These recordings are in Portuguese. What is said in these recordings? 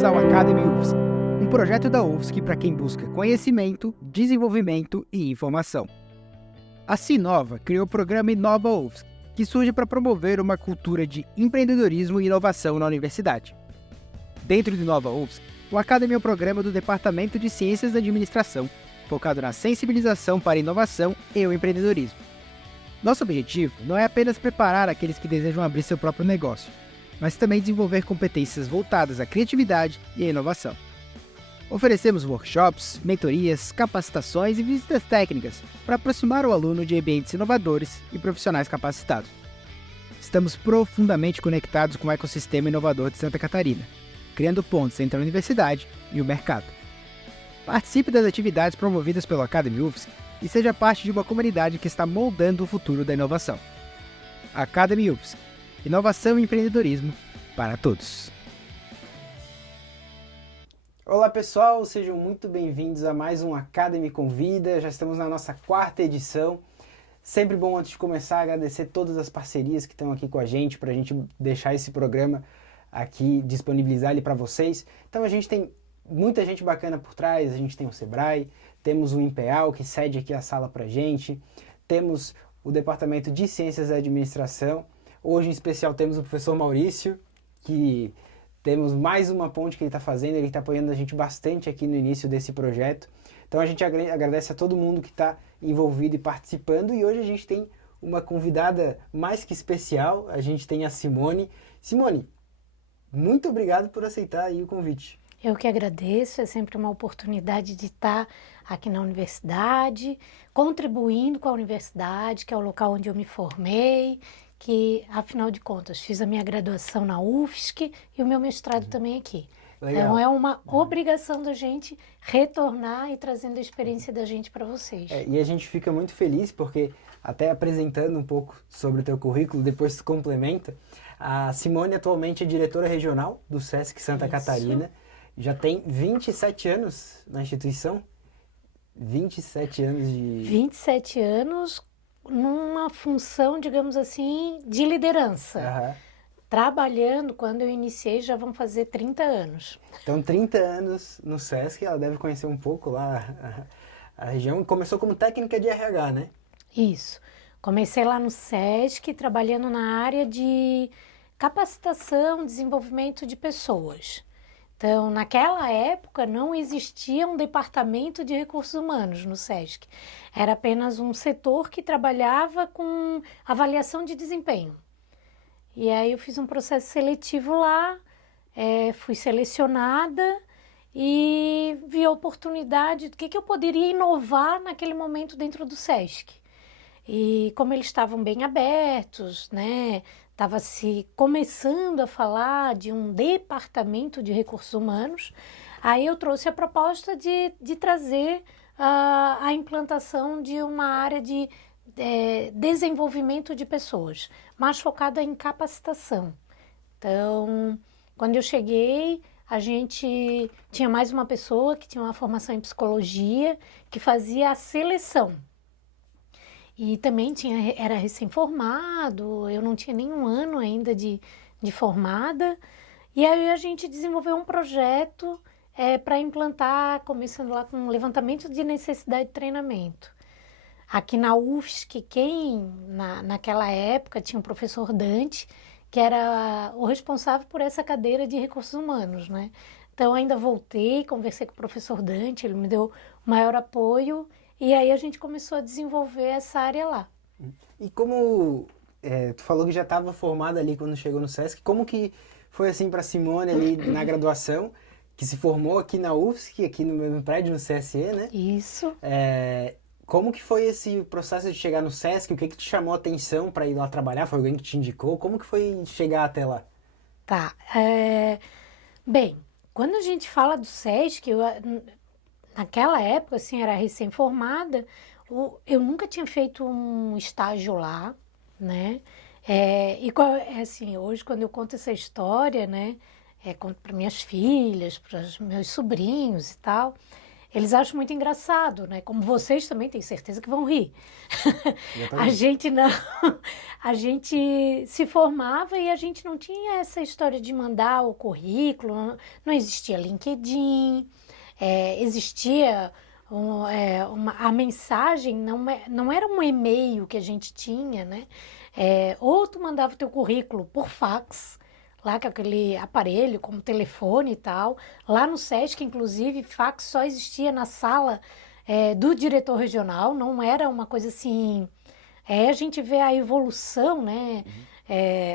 bem-vindos ao Academy UFSC, um projeto da UFSC para quem busca conhecimento, desenvolvimento e informação. A Sinova criou o programa Inova UFSC, que surge para promover uma cultura de empreendedorismo e inovação na universidade. Dentro do Inova UFSC, o Academy é um programa do Departamento de Ciências da Administração, focado na sensibilização para a inovação e o empreendedorismo. Nosso objetivo não é apenas preparar aqueles que desejam abrir seu próprio negócio, mas também desenvolver competências voltadas à criatividade e à inovação. Oferecemos workshops, mentorias, capacitações e visitas técnicas para aproximar o aluno de ambientes inovadores e profissionais capacitados. Estamos profundamente conectados com o ecossistema inovador de Santa Catarina, criando pontes entre a universidade e o mercado. Participe das atividades promovidas pelo Academy UFSC e seja parte de uma comunidade que está moldando o futuro da inovação. Academy UFSC. Inovação e empreendedorismo para todos. Olá pessoal, sejam muito bem-vindos a mais um Academy Convida. Já estamos na nossa 4ª edição. Sempre bom, antes de começar, agradecer todas as parcerias que estão aqui com a gente, para a gente deixar esse programa aqui, disponibilizar ele para vocês. Então a gente tem muita gente bacana por trás, a gente tem o Sebrae, temos o INPEAL que cede aqui a sala para a gente, temos o Departamento de Ciências da Administração. Hoje, em especial, temos o professor Maurício, que temos mais uma ponte que ele está fazendo, ele está apoiando a gente bastante aqui no início desse projeto. Então, a gente agradece a todo mundo que está envolvido e participando. E hoje a gente tem uma convidada mais que especial, a gente tem a Simone. Simone, muito obrigado por aceitar aí o convite. Eu que agradeço, é sempre uma oportunidade de estar aqui na universidade, contribuindo com a universidade, que é o local onde eu me formei, que, afinal de contas, fiz a minha graduação na UFSC e o meu mestrado também aqui. Legal. Então, é uma obrigação da gente retornar e trazendo a experiência da gente para vocês. E a gente fica muito feliz porque, até apresentando um pouco sobre o teu currículo, depois tu complementa, a Simone atualmente é diretora regional do SESC Santa Catarina, já tem 27 anos na instituição, 27 anos de... 27 anos numa função, digamos assim, de liderança. Uhum. Trabalhando, quando eu iniciei, já vão fazer 30 anos. Então, 30 anos no SESC, ela deve conhecer um pouco lá a região. Começou como técnica de RH, né? Isso. Comecei lá no SESC, trabalhando na área de capacitação, desenvolvimento de pessoas. Então, naquela época, não existia um departamento de recursos humanos no SESC. Era apenas um setor que trabalhava com avaliação de desempenho. E aí eu fiz um processo seletivo lá, fui selecionada e vi a oportunidade do que eu poderia inovar naquele momento dentro do SESC. E como eles estavam bem abertos, né? Estava se começando a falar de um departamento de recursos humanos, aí eu trouxe a proposta de trazer a implantação de uma área de desenvolvimento de pessoas, mais focada em capacitação. Então, quando eu cheguei, a gente tinha mais uma pessoa que tinha uma formação em psicologia, que fazia a seleção. E também era recém-formado, eu não tinha nenhum ano ainda de formada. E aí a gente desenvolveu um projeto para implantar, começando lá com um levantamento de necessidade de treinamento. Aqui na UFSC, naquela época tinha o professor Dante, que era o responsável por essa cadeira de recursos humanos, né? Então ainda voltei, conversei com o professor Dante, ele me deu maior apoio. E aí a gente começou a desenvolver essa área lá. E como tu falou que já estava formada ali quando chegou no SESC, como que foi assim para Simone ali na graduação, que se formou aqui na UFSC, aqui no mesmo prédio, no CSE, né? Isso. Como que foi esse processo de chegar no SESC? O que te chamou a atenção para ir lá trabalhar? Foi alguém que te indicou? Como que foi chegar até lá? Tá. Bem, quando a gente fala do SESC, naquela época, assim, era recém-formada, eu nunca tinha feito um estágio lá, né? Assim, hoje, quando eu conto essa história, né? Conto para minhas filhas, para os meus sobrinhos e tal. eles acham muito engraçado, né? Como vocês também, tenho certeza que vão rir. A Exatamente. gente não, a gente se formava e a gente não tinha essa história de mandar o currículo, não existia LinkedIn, existia a mensagem, não era um e-mail que a gente tinha, né? Ou tu mandava o teu currículo por fax, lá com aquele aparelho, como telefone e tal. Lá no SESC, inclusive, fax só existia na sala do diretor regional, não era uma coisa assim. A gente vê a evolução, né?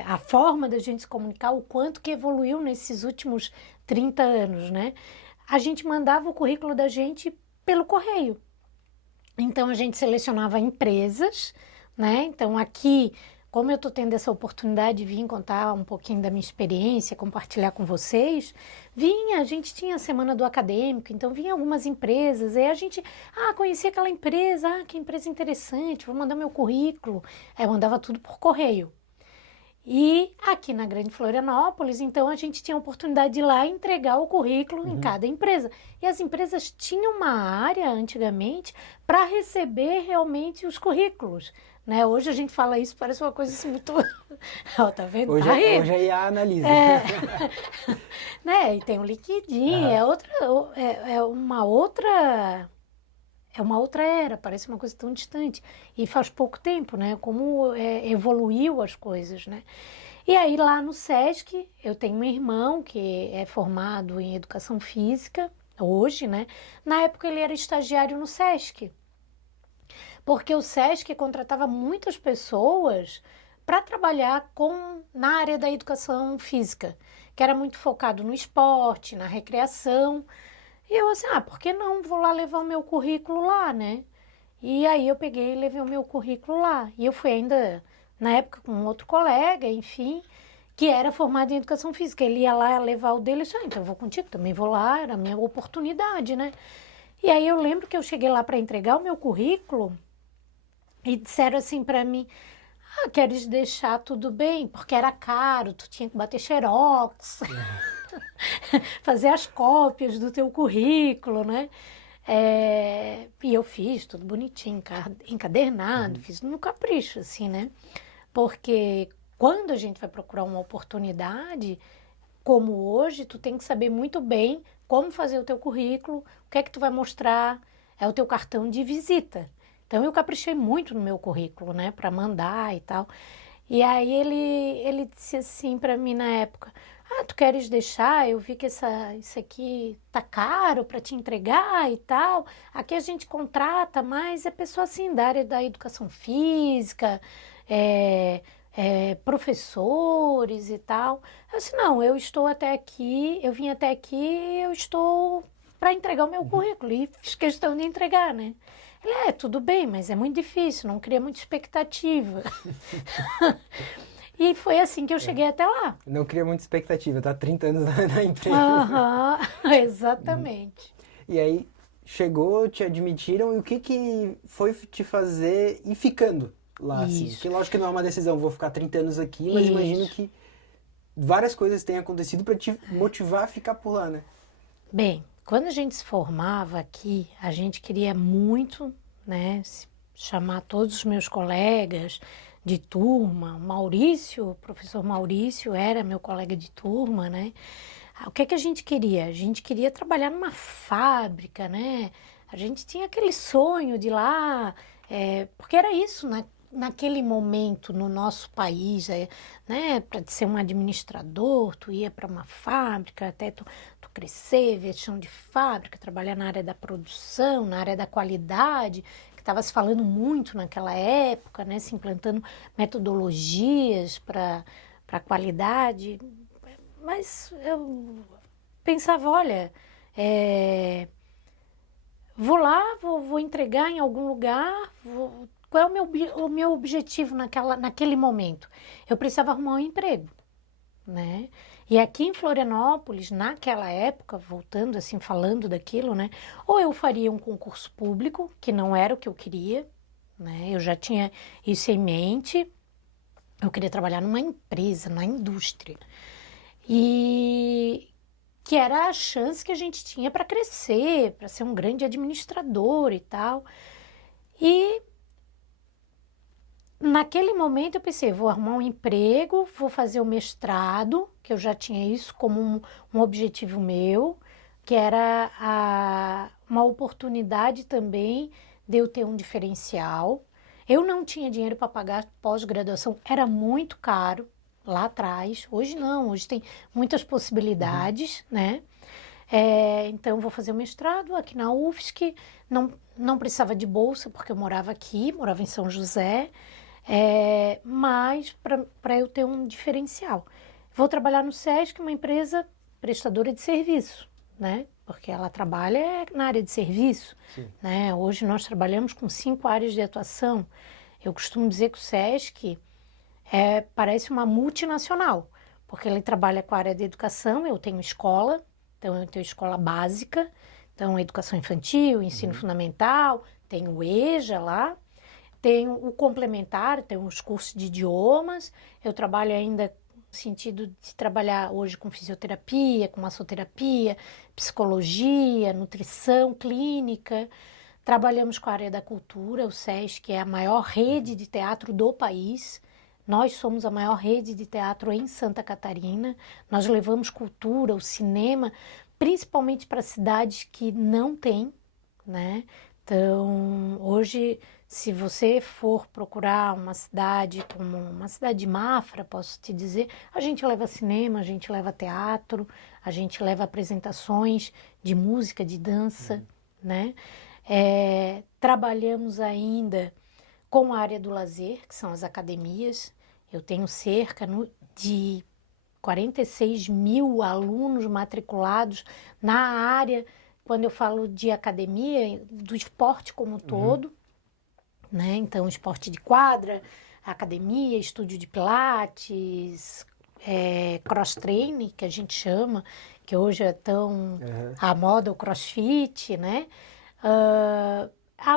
A forma da gente se comunicar, o quanto que evoluiu nesses últimos 30 anos, né? A gente mandava o currículo da gente pelo correio. Então, a gente selecionava empresas, né? Então, aqui, como eu estou tendo essa oportunidade de vir contar um pouquinho da minha experiência, compartilhar com vocês, a gente tinha a Semana do Acadêmico, então vinha algumas empresas, aí a gente, conheci aquela empresa, que empresa interessante, vou mandar meu currículo. Aí eu mandava tudo por correio. E aqui na Grande Florianópolis, então a gente tinha a oportunidade de ir lá entregar o currículo em cada empresa. E as empresas tinham uma área antigamente para receber realmente os currículos, né? Hoje a gente fala isso, parece uma coisa assim muito. Ó, tá vendo? Hoje, Tá aí. hoje a IA analisa. Né? E tem o LinkedIn, Aham. é uma outra. É uma outra era, parece uma coisa tão distante. E faz pouco tempo, né? Como evoluiu as coisas, né? E aí lá no SESC, eu tenho um irmão que é formado em Educação Física, hoje, né? Na época ele era estagiário no SESC, porque o SESC contratava muitas pessoas para trabalhar na área da educação física, que era muito focado no esporte, na recreação. E eu assim, por que não vou lá levar o meu currículo lá, né? E aí eu peguei e levei o meu currículo lá. E eu fui ainda, na época, com um outro colega, enfim, que era formado em educação física. Ele ia lá levar o dele e disse, então eu vou contigo, também vou lá, era a minha oportunidade, né? E aí eu lembro que eu cheguei lá para entregar o meu currículo e disseram assim para mim, queres deixar tudo bem? Porque era caro, tu tinha que bater xerox, fazer as cópias do teu currículo, né? E eu fiz tudo bonitinho, encadernado, fiz no capricho, assim, né? Porque quando a gente vai procurar uma oportunidade, como hoje, tu tem que saber muito bem como fazer o teu currículo, o que é que tu vai mostrar, é o teu cartão de visita. Então eu caprichei muito no meu currículo, né, para mandar e tal. E aí ele disse assim para mim na época: tu queres deixar? Eu vi que isso aqui tá caro para te entregar e tal. Aqui a gente contrata, mas é pessoa assim da área da educação física, professores e tal. Eu disse, não, eu estou até aqui, eu vim até aqui, eu estou para entregar o meu currículo e fiz questão de entregar, né? Ele, tudo bem, mas é muito difícil, não cria muita expectativa. E foi assim que eu cheguei até lá. Não cria muita expectativa, tá 30 anos na empresa. Aham, exatamente. E aí, chegou, te admitiram, e o que foi te fazer ir ficando lá, assim? Isso, Que lógico que não é uma decisão, vou ficar 30 anos aqui, mas imagino isso. que várias coisas tenham acontecido para te motivar a ficar por lá, né? Bem, quando a gente se formava aqui, a gente queria muito, né, chamar todos os meus colegas de turma. O professor Maurício era meu colega de turma, né? O que é que a gente queria? A gente queria trabalhar numa fábrica, né? A gente tinha aquele sonho de ir lá, porque era isso, né? Naquele momento no nosso país, né? Para ser um administrador, tu ia para uma fábrica, até tu crescer, ver chão de fábrica, trabalhar na área da produção, na área da qualidade, que estava se falando muito naquela época, né? Se implantando metodologias para qualidade. Mas eu pensava, olha, vou lá, vou entregar em algum lugar, qual é o meu objetivo naquele momento? Eu precisava arrumar um emprego, né? E aqui em Florianópolis, naquela época, voltando assim, falando daquilo, né? Ou eu faria um concurso público, que não era o que eu queria, né? Eu já tinha isso em mente, eu queria trabalhar numa empresa, na indústria. E que era a chance que a gente tinha para crescer, para ser um grande administrador e tal. E naquele momento eu pensei, vou arrumar um emprego, vou fazer o mestrado, que eu já tinha isso como um objetivo meu, que era uma oportunidade também de eu ter um diferencial. Eu não tinha dinheiro para pagar pós-graduação, era muito caro lá atrás. Hoje não, hoje tem muitas possibilidades, né? Então, vou fazer o mestrado aqui na UFSC, não precisava de bolsa, porque eu morava aqui, morava em São José, mas para eu ter um diferencial. Vou trabalhar no SESC, uma empresa prestadora de serviço, né? Porque ela trabalha na área de serviço, né? Hoje nós trabalhamos com 5 áreas de atuação. Eu costumo dizer que o SESC parece uma multinacional, porque ele trabalha com a área de educação, eu tenho escola, então eu tenho escola básica, então educação infantil, ensino fundamental, tenho o EJA lá, tenho o complementar, tenho os cursos de idiomas, eu trabalho ainda no sentido de trabalhar hoje com fisioterapia, com massoterapia, psicologia, nutrição clínica. Trabalhamos com a área da cultura, o SESC é a maior rede de teatro do país. Nós somos a maior rede de teatro em Santa Catarina. Nós levamos cultura, o cinema, principalmente para cidades que não têm, né? Então, hoje, se você for procurar uma cidade como uma cidade de Mafra, posso te dizer, a gente leva cinema, a gente leva teatro, a gente leva apresentações de música, de dança, né? Trabalhamos ainda com a área do lazer, que são as academias. Eu tenho cerca de 46 mil alunos matriculados na área, quando eu falo de academia, do esporte como um todo, né? Então, esporte de quadra, academia, estúdio de pilates, cross-training, que a gente chama, que hoje é tão à moda o crossfit, né?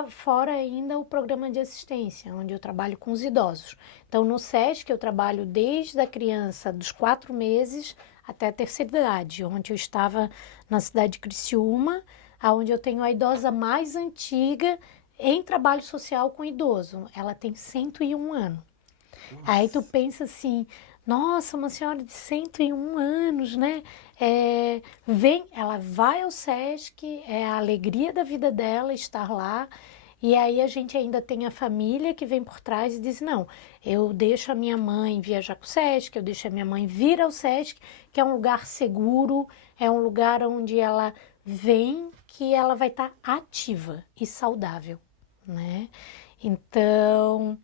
Fora ainda o programa de assistência, onde eu trabalho com os idosos. Então, no SESC, eu trabalho desde a criança dos 4 meses até a terceira idade, onde eu estava na cidade de Criciúma, onde eu tenho a idosa mais antiga em trabalho social com idoso. Ela tem 101 anos. Nossa. Aí tu pensa assim, nossa, uma senhora de 101 anos, né? Ela vai ao SESC, é a alegria da vida dela estar lá, e aí a gente ainda tem a família que vem por trás e diz, não, eu deixo a minha mãe viajar com o SESC, eu deixo a minha mãe vir ao SESC, que é um lugar seguro, é um lugar onde ela vem, que ela vai estar ativa e saudável, né? Então,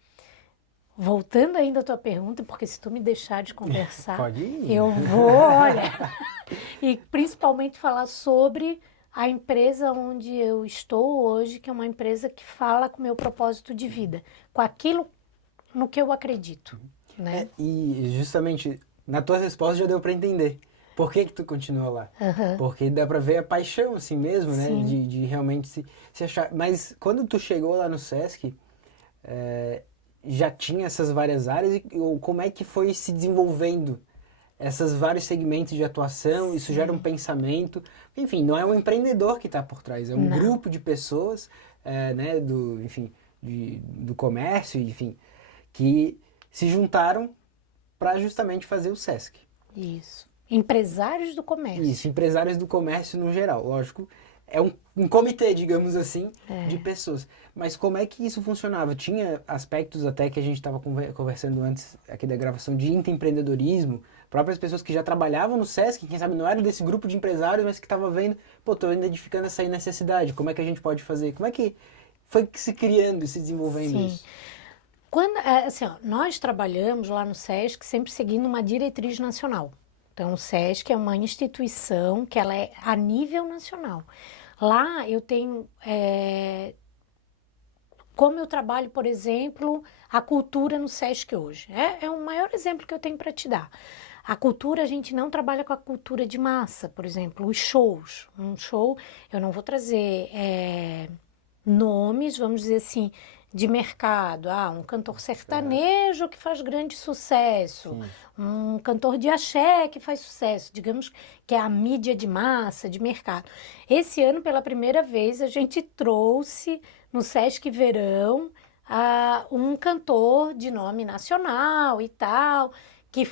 voltando ainda à tua pergunta, porque se tu me deixar de conversar, Pode ir. Eu vou, olha, e principalmente falar sobre a empresa onde eu estou hoje, que é uma empresa que fala com o meu propósito de vida, com aquilo no que eu acredito, né? E justamente, na tua resposta já deu para entender. Por que tu continua lá? Porque dá pra ver a paixão assim mesmo, né? De realmente se achar. Mas quando tu chegou lá no SESC, já tinha essas várias áreas, ou como é que foi se desenvolvendo esses vários segmentos de atuação? Isso gera um pensamento. Enfim, não é um empreendedor que está por trás, é um grupo de pessoas, né, do comércio, enfim, que se juntaram para justamente fazer o SESC. Isso. Empresários do comércio. Isso, empresários do comércio no geral, lógico. É um comitê, digamos assim, de pessoas. Mas como é que isso funcionava? Tinha aspectos até que a gente estava conversando antes aqui da gravação de intraempreendedorismo, próprias pessoas que já trabalhavam no SESC, quem sabe não eram desse grupo de empresários, mas que estavam vendo, estou identificando essa necessidade, como é que a gente pode fazer? Como é que foi se criando e se desenvolvendo isso? Assim, nós trabalhamos lá no SESC sempre seguindo uma diretriz nacional. Então, o SESC é uma instituição que ela é a nível nacional. Lá eu tenho, como eu trabalho, por exemplo, a cultura no SESC hoje. É o maior exemplo que eu tenho para te dar. A cultura, a gente não trabalha com a cultura de massa, por exemplo, os shows. Um show, eu não vou trazer nomes, vamos dizer assim, de mercado. Um cantor sertanejo que faz grande sucesso, Sim. um cantor de axé que faz sucesso, digamos que é a mídia de massa, de mercado. Esse ano, pela primeira vez, a gente trouxe no Sesc Verão um cantor de nome nacional e tal, que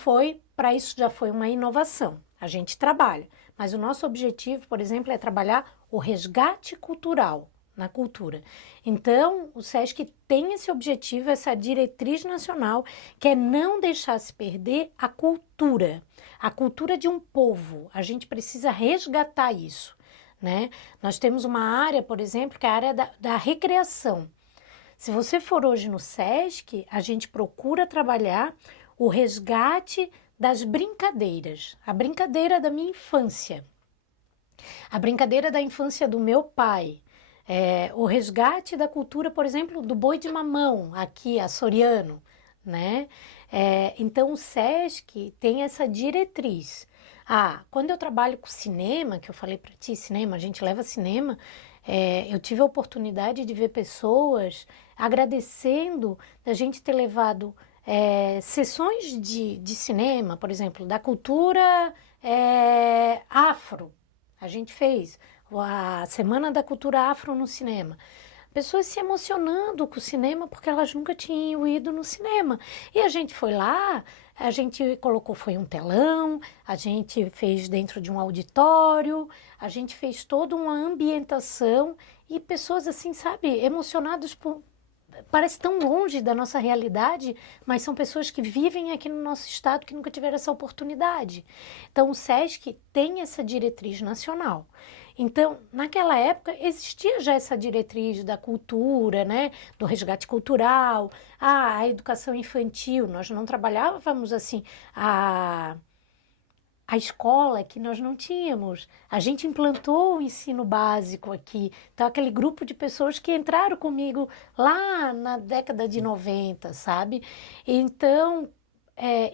para isso já foi uma inovação. A gente trabalha, mas o nosso objetivo, por exemplo, é trabalhar o resgate cultural na cultura. Então, o Sesc tem esse objetivo, essa diretriz nacional, que é não deixar se perder a cultura de um povo. A gente precisa resgatar isso, né? Nós temos uma área, por exemplo, que é a área da recreação. Se você for hoje no Sesc, a gente procura trabalhar o resgate das brincadeiras, a brincadeira da minha infância, a brincadeira da infância do meu pai, o resgate da cultura, por exemplo, do boi de mamão, aqui, açoriano, né? Então, o Sesc tem essa diretriz. Quando eu trabalho com cinema, que eu falei para ti, cinema, a gente leva cinema, eu tive a oportunidade de ver pessoas agradecendo da gente ter levado sessões de cinema, por exemplo, da cultura afro. A gente fez a Semana da Cultura Afro no cinema. Pessoas se emocionando com o cinema porque elas nunca tinham ido no cinema. E a gente foi lá, a gente colocou, foi um telão, a gente fez dentro de um auditório, a gente fez toda uma ambientação e pessoas assim, sabe, emocionadas parece tão longe da nossa realidade, mas são pessoas que vivem aqui no nosso estado que nunca tiveram essa oportunidade. Então, o Sesc tem essa diretriz nacional. Então, naquela época, existia já essa diretriz da cultura, né? Do resgate cultural, a educação infantil. Nós não trabalhávamos assim, a escola que nós não tínhamos. A gente implantou o ensino básico aqui. Então, aquele grupo de pessoas que entraram comigo lá na década de 90, sabe? Então,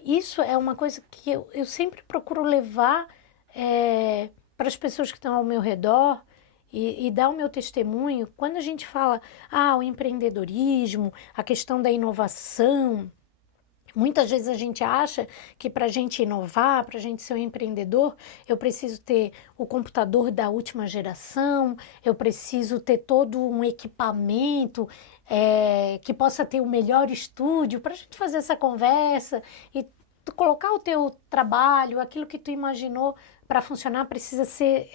isso é uma coisa que eu sempre procuro levar para as pessoas que estão ao meu redor e dar o meu testemunho. Quando a gente fala, o empreendedorismo, a questão da inovação, muitas vezes a gente acha que para a gente inovar, para a gente ser um empreendedor, eu preciso ter o computador da última geração, eu preciso ter todo um equipamento que possa ter o melhor estúdio para a gente fazer essa conversa e tu colocar o teu trabalho, aquilo que tu imaginou para funcionar, precisa ser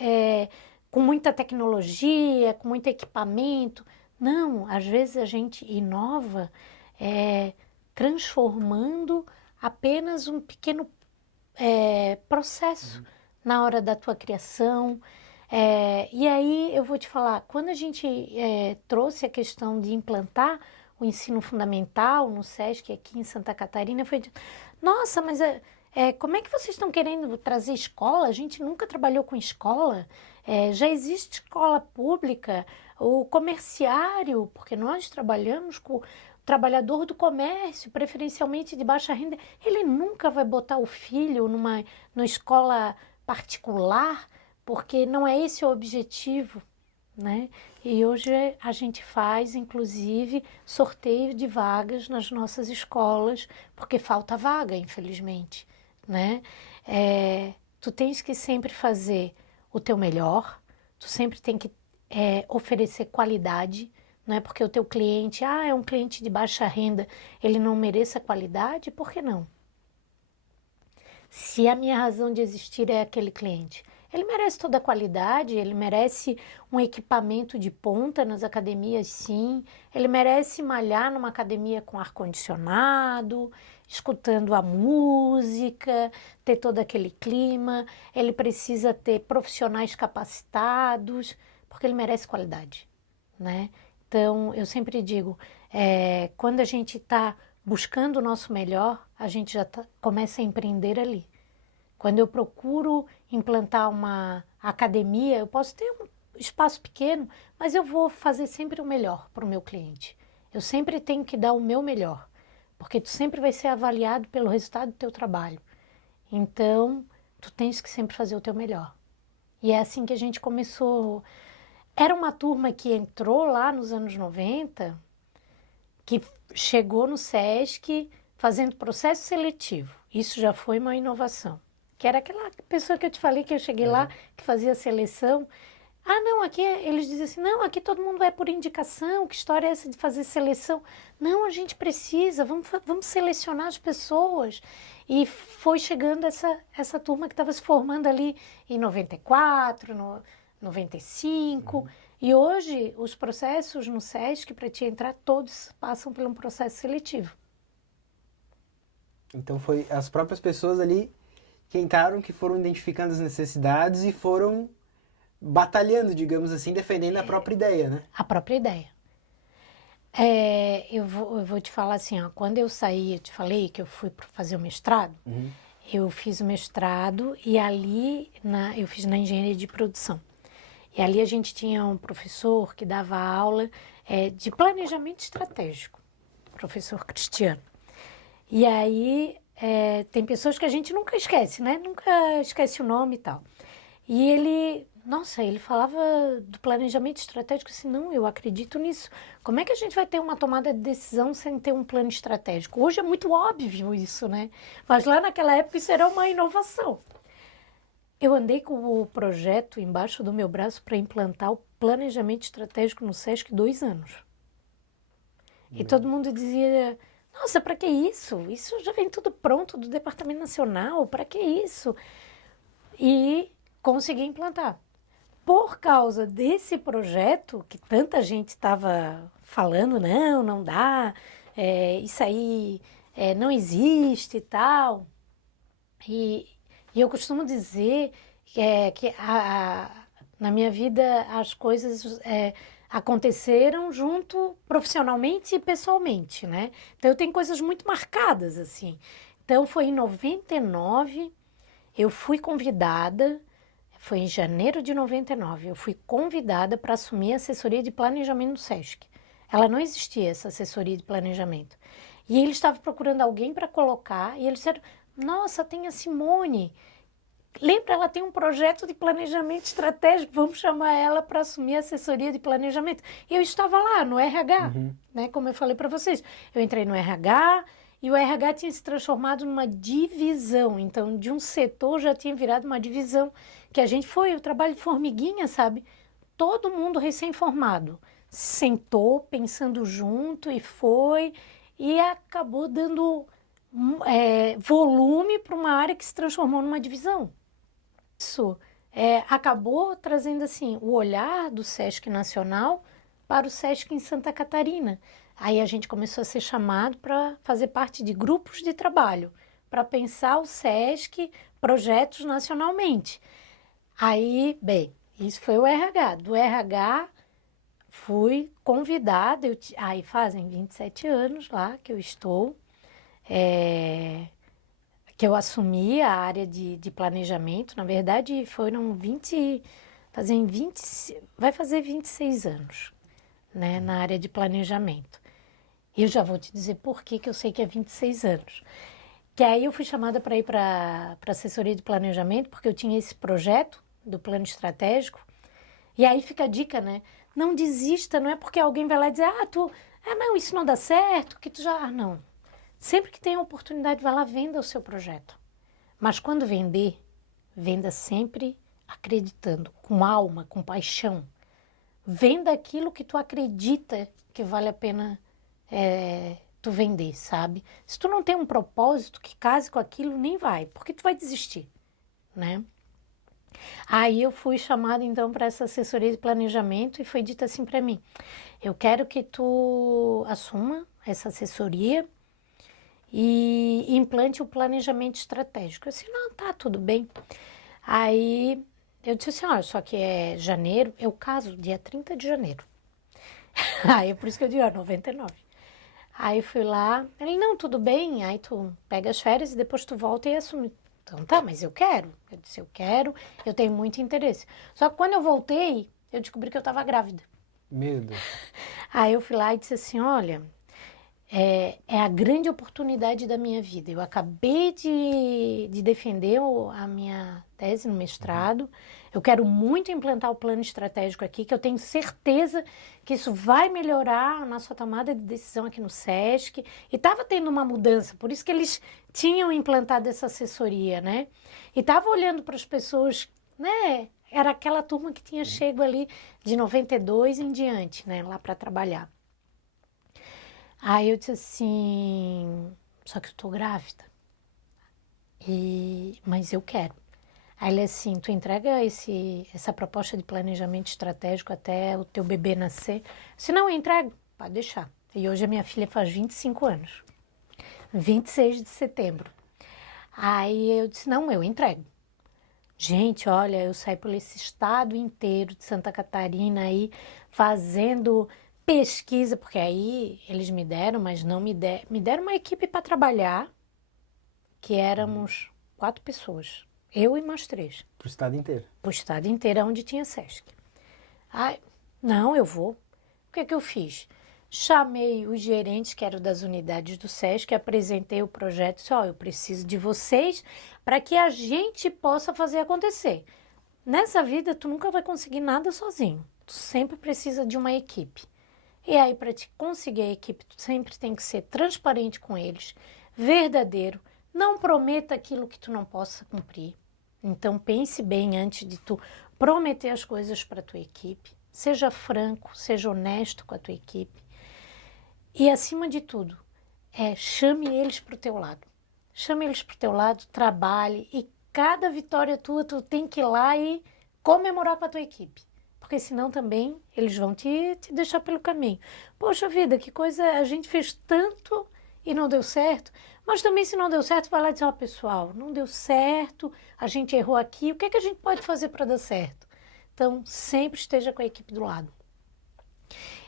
com muita tecnologia, com muito equipamento. Não, às vezes a gente inova transformando apenas um pequeno processo na hora da tua criação. E aí eu vou te falar, quando a gente trouxe a questão de implantar o ensino fundamental no Sesc aqui em Santa Catarina, foi dito, nossa, mas como é que vocês estão querendo trazer escola? A gente nunca trabalhou com escola, já existe escola pública, o comerciário, porque nós trabalhamos com trabalhador do comércio, preferencialmente de baixa renda, ele nunca vai botar o filho numa escola particular, porque não é esse o objetivo, né? E hoje a gente faz, inclusive, sorteio de vagas nas nossas escolas, porque falta vaga, infelizmente, né? Tu tens que sempre fazer o teu melhor, tu sempre tem que oferecer qualidade. Não é porque o teu cliente, é um cliente de baixa renda, ele não mereça qualidade, por que não? Se a minha razão de existir é aquele cliente, ele merece toda a qualidade, ele merece um equipamento de ponta nas academias, sim, ele merece malhar numa academia com ar-condicionado, escutando a música, ter todo aquele clima, ele precisa ter profissionais capacitados, porque ele merece qualidade, né? Então, eu sempre digo, quando a gente está buscando o nosso melhor, a gente já começa a empreender ali. Quando eu procuro implantar uma academia, eu posso ter um espaço pequeno, mas eu vou fazer sempre o melhor para o meu cliente. Eu sempre tenho que dar o meu melhor, porque tu sempre vai ser avaliado pelo resultado do teu trabalho. Então, tu tens que sempre fazer o teu melhor. E é assim que a gente começou. Era uma turma que entrou lá nos anos 90 que chegou no SESC fazendo processo seletivo. Isso já foi uma inovação. Que era aquela pessoa que eu te falei que eu cheguei lá, que fazia seleção. Ah, não, aqui eles dizem assim, não, aqui todo mundo vai por indicação, que história é essa de fazer seleção? Não, a gente precisa, vamos selecionar as pessoas. E foi chegando essa turma que estava se formando ali em 94, 95. E hoje, os processos no SESC, para te entrar, todos passam por um processo seletivo. Então foi as próprias pessoas ali que entraram, que foram identificando as necessidades e foram batalhando, digamos assim, defendendo a própria ideia, né? A própria ideia. Eu vou te falar assim, ó, quando eu saí, eu te falei que eu fui fazer o mestrado, eu fiz o mestrado e ali eu fiz na engenharia de produção. E ali a gente tinha um professor que dava aula de planejamento estratégico, professor Cristiano. E aí tem pessoas que a gente nunca esquece, né? Nunca esquece o nome e tal. E ele falava do planejamento estratégico assim, não, eu acredito nisso. Como é que a gente vai ter uma tomada de decisão sem ter um plano estratégico? Hoje é muito óbvio isso, né? Mas lá naquela época isso era uma inovação. Eu andei com o projeto embaixo do meu braço para implantar o planejamento estratégico no SESC 2 anos. E todo mundo dizia, nossa, para que isso? Isso já vem tudo pronto do Departamento Nacional, para que isso? E consegui implantar. Por causa desse projeto, que tanta gente estava falando, não dá, isso aí não existe e tal. E eu costumo dizer que na minha vida as coisas aconteceram junto profissionalmente e pessoalmente, né? Então eu tenho coisas muito marcadas, assim. Então foi em 99, eu fui convidada. Foi em janeiro de 99, eu fui convidada para assumir a assessoria de planejamento do SESC. Ela não existia, essa assessoria de planejamento. E ele estava procurando alguém para colocar, e eles disseram, nossa, tem a Simone. Lembra, ela tem um projeto de planejamento estratégico, vamos chamar ela para assumir a assessoria de planejamento. E eu estava lá, no RH, né, como eu falei para vocês. Eu entrei no RH, e o RH tinha se transformado numa divisão. Então, de um setor já tinha virado uma divisão. Que a gente foi, o trabalho de formiguinha, sabe? Todo mundo recém-formado. Sentou, pensando junto e foi. E acabou dando volume para uma área que se transformou numa divisão. Isso acabou trazendo, assim, o olhar do SESC Nacional para o SESC em Santa Catarina. Aí a gente começou a ser chamado para fazer parte de grupos de trabalho, para pensar o SESC, projetos nacionalmente. Aí, bem, isso foi o RH. Do RH, fui convidada, aí fazem 27 anos lá que eu estou, que eu assumi a área de planejamento. Na verdade, foram vai fazer 26 anos, né, na área de planejamento. E eu já vou te dizer por que eu sei que é 26 anos. Que aí eu fui chamada para ir para assessoria de planejamento, porque eu tinha esse projeto do plano estratégico. E aí fica a dica, né? Não desista, não é porque alguém vai lá dizer, não, isso não dá certo, que tu já... não. Sempre que tem a oportunidade, vai lá, venda o seu projeto. Mas quando vender, venda sempre acreditando, com alma, com paixão. Venda aquilo que tu acredita que vale a pena tu vender, sabe? Se tu não tem um propósito que case com aquilo, nem vai, porque tu vai desistir, né? Aí eu fui chamada então para essa assessoria de planejamento e foi dito assim para mim, eu quero que tu assuma essa assessoria e implante o planejamento estratégico. Eu disse, não, tá, tudo bem. Aí eu disse assim, olha, só que é janeiro, eu caso dia 30 de janeiro. Aí é por isso que eu digo, 99. Aí fui lá, ele, não, tudo bem, aí tu pega as férias e depois tu volta e assume. Então tá, mas eu quero. Eu disse, eu quero, eu tenho muito interesse. Só que quando eu voltei, eu descobri que eu estava grávida. Medo. Aí eu fui lá e disse assim, olha, é a grande oportunidade da minha vida. Eu acabei de defender a minha tese no mestrado. Eu quero muito implantar o plano estratégico aqui, que eu tenho certeza que isso vai melhorar a nossa tomada de decisão aqui no SESC. E estava tendo uma mudança, por isso que eles tinham implantado essa assessoria, né? E estava olhando para as pessoas, né? Era aquela turma que tinha chego ali de 92 em diante, né? Lá para trabalhar. Aí eu disse assim, só que eu tô grávida, mas eu quero. Aí ele assim, tu entrega essa proposta de planejamento estratégico até o teu bebê nascer? Se não, eu entrego, pode deixar. E hoje a minha filha faz 25 anos, 26 de setembro. Aí eu disse, não, eu entrego. Gente, olha, eu saí por esse estado inteiro de Santa Catarina aí, fazendo pesquisa, porque aí eles me deram, mas não me deram uma equipe para trabalhar, que éramos 4 pessoas, eu e mais 3. Pro estado inteiro. Pro estado inteiro, onde tinha SESC. Ai, não, eu vou. O que é que eu fiz? Chamei os gerentes, que eram das unidades do SESC, apresentei o projeto, disse, ó, eu preciso de vocês para que a gente possa fazer acontecer. Nessa vida, tu nunca vai conseguir nada sozinho. Tu sempre precisa de uma equipe. E aí, para te conseguir a equipe, tu sempre tem que ser transparente com eles, verdadeiro, não prometa aquilo que tu não possa cumprir. Então, pense bem antes de tu prometer as coisas para a tua equipe. Seja franco, seja honesto com a tua equipe. E, acima de tudo, chame eles para o teu lado. Chame eles para o teu lado, trabalhe, e cada vitória tua, tu tem que ir lá e comemorar com a tua equipe. Porque senão também eles vão te deixar pelo caminho. Poxa vida, que coisa, a gente fez tanto e não deu certo. Mas também se não deu certo, vai lá e diz, ó, pessoal, não deu certo, a gente errou aqui, o que é que a gente pode fazer para dar certo? Então, sempre esteja com a equipe do lado.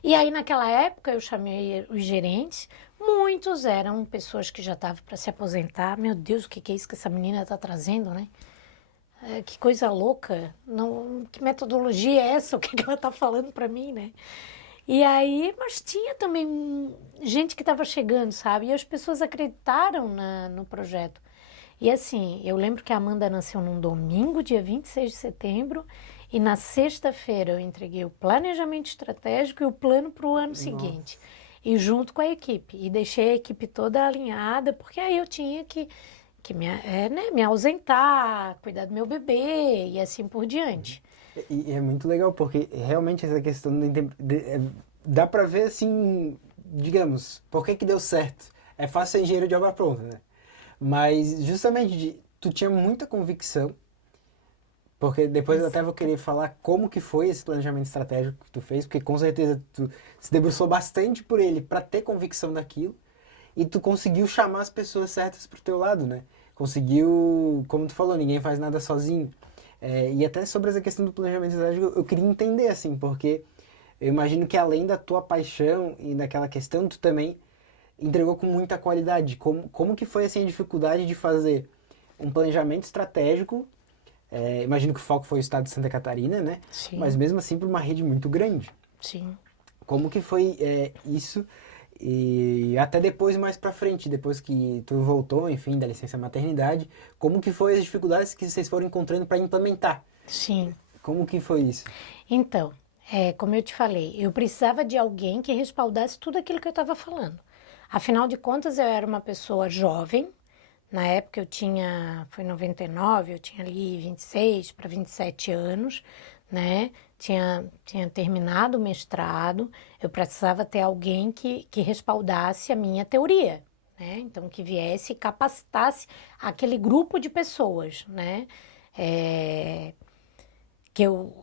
E aí, naquela época, eu chamei os gerentes, muitos eram pessoas que já estavam para se aposentar. Meu Deus, o que é isso que essa menina está trazendo, né? Que coisa louca, não, que metodologia é essa, o que ela está falando para mim, né? E aí, mas tinha também gente que estava chegando, sabe? E as pessoas acreditaram no projeto. E assim, eu lembro que a Amanda nasceu num domingo, dia 26 de setembro, e na sexta-feira eu entreguei o planejamento estratégico e o plano para o ano seguinte. E junto com a equipe. E deixei a equipe toda alinhada, porque aí eu tinha que me ausentar, cuidar do meu bebê e assim por diante. E é muito legal, porque realmente essa questão dá pra ver assim, digamos, por que deu certo. É fácil ser engenheiro de obra pronta, né? Mas justamente tu tinha muita convicção, porque depois eu até vou querer falar como que foi esse planejamento estratégico que tu fez, porque com certeza tu se debruçou bastante por ele para ter convicção daquilo. E tu conseguiu chamar as pessoas certas pro teu lado, né? Conseguiu, como tu falou, ninguém faz nada sozinho. E até sobre essa questão do planejamento estratégico, eu queria entender, assim, porque eu imagino que além da tua paixão e daquela questão, tu também entregou com muita qualidade. Como que foi, assim, a dificuldade de fazer um planejamento estratégico? Imagino que o foco foi o estado de Santa Catarina, né? Sim. Mas mesmo assim, para uma rede muito grande. Sim. Como que foi isso? E até depois, mais pra frente, depois que tu voltou, enfim, da licença maternidade, como que foi as dificuldades que vocês foram encontrando para implementar? Sim. Como que foi isso? Então, como eu te falei, eu precisava de alguém que respaldasse tudo aquilo que eu estava falando. Afinal de contas, eu era uma pessoa jovem. Na época foi em 99, eu tinha ali 26 para 27 anos, né? Tinha terminado o mestrado, eu precisava ter alguém que respaldasse a minha teoria, né? Então, que viesse e capacitasse aquele grupo de pessoas, né? Que eu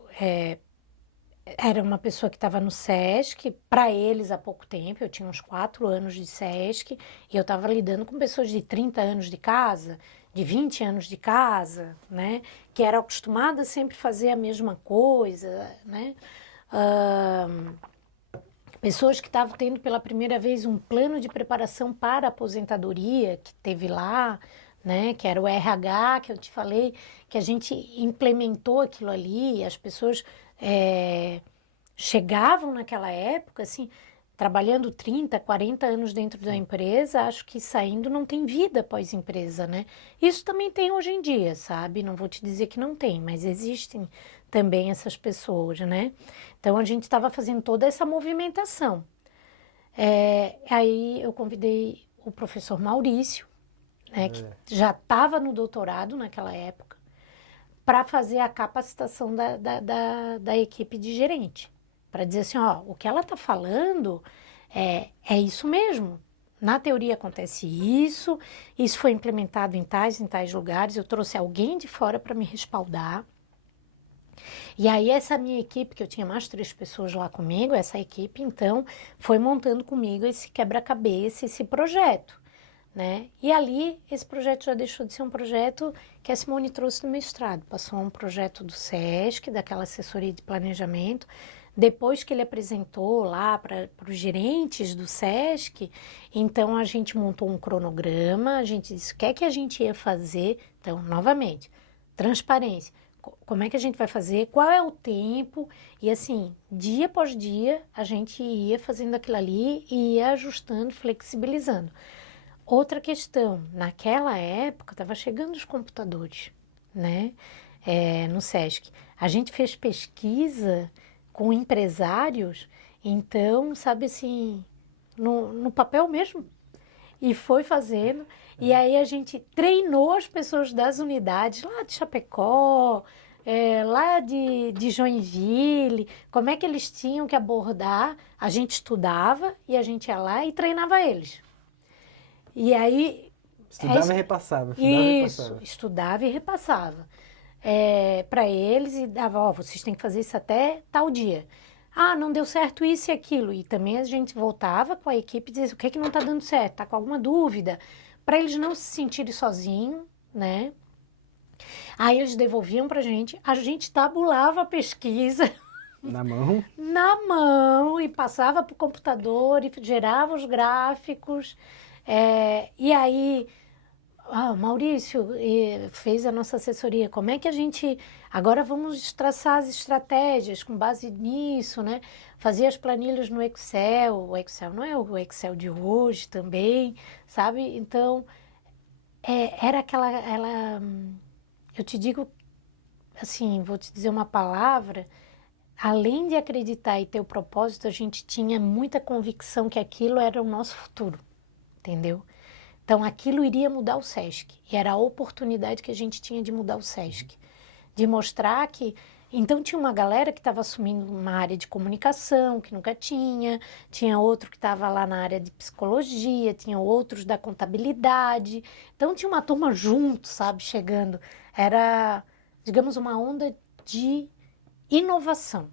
era uma pessoa que estava no SESC, para eles há pouco tempo, eu tinha uns 4 anos de SESC, e eu estava lidando com pessoas de 30 anos de casa, de 20 anos de casa, né? Que eram acostumadas sempre a fazer a mesma coisa, né? Pessoas que estavam tendo pela primeira vez um plano de preparação para a aposentadoria, que teve lá, né? Que era o RH, que eu te falei, que a gente implementou aquilo ali, e as pessoas chegavam naquela época, assim, trabalhando 30, 40 anos dentro da empresa, acho que saindo não tem vida após empresa, né? Isso também tem hoje em dia, sabe? Não vou te dizer que não tem, mas existem também essas pessoas, né? Então a gente estava fazendo toda essa movimentação. Aí eu convidei o professor Maurício, né, que já estava no doutorado naquela época, para fazer a capacitação da equipe de gerente. Para dizer assim, ó, o que ela está falando é isso mesmo. Na teoria acontece isso, isso foi implementado em tais lugares, eu trouxe alguém de fora para me respaldar. E aí essa minha equipe, que eu tinha mais 3 pessoas lá comigo, essa equipe então foi montando comigo esse quebra-cabeça, esse projeto, né? E ali esse projeto já deixou de ser um projeto que a Simone trouxe do mestrado, passou a um projeto do SESC, daquela assessoria de planejamento. Depois que ele apresentou lá para os gerentes do SESC, então a gente montou um cronograma, a gente disse o que é que a gente ia fazer. Então, novamente, transparência. Como é que a gente vai fazer? Qual é o tempo? E assim, dia após dia, a gente ia fazendo aquilo ali e ia ajustando, flexibilizando. Outra questão, naquela época, estava chegando os computadores, né? No SESC. A gente fez pesquisa com empresários, então, sabe assim, no papel mesmo. E foi fazendo. E aí a gente treinou as pessoas das unidades lá de Chapecó, lá de Joinville, como é que eles tinham que abordar. A gente estudava e a gente ia lá e treinava eles. E aí... Estudava e repassava. Estudava e repassava. Para eles e dava, ó, vocês têm que fazer isso até tal dia. Ah, não deu certo isso e aquilo. E também a gente voltava com a equipe e dizia o que é que não está dando certo, está com alguma dúvida, para eles não se sentirem sozinhos, né? Aí eles devolviam para a gente tabulava a pesquisa. Na mão? Na mão, e passava para o computador e gerava os gráficos. E aí... Maurício fez a nossa assessoria, como é que a gente, agora vamos traçar as estratégias com base nisso, né? Fazer as planilhas no Excel, o Excel não é o Excel de hoje também, sabe? Então, era eu te digo, assim, vou te dizer uma palavra, além de acreditar e ter o propósito, a gente tinha muita convicção que aquilo era o nosso futuro, entendeu? Então, aquilo iria mudar o SESC. E era a oportunidade que a gente tinha de mudar o SESC. De mostrar que... Então, tinha uma galera que estava assumindo uma área de comunicação, que nunca tinha. Tinha outro que estava lá na área de psicologia. Tinha outros da contabilidade. Então, tinha uma turma junto, sabe? Chegando. Era, digamos, uma onda de inovação,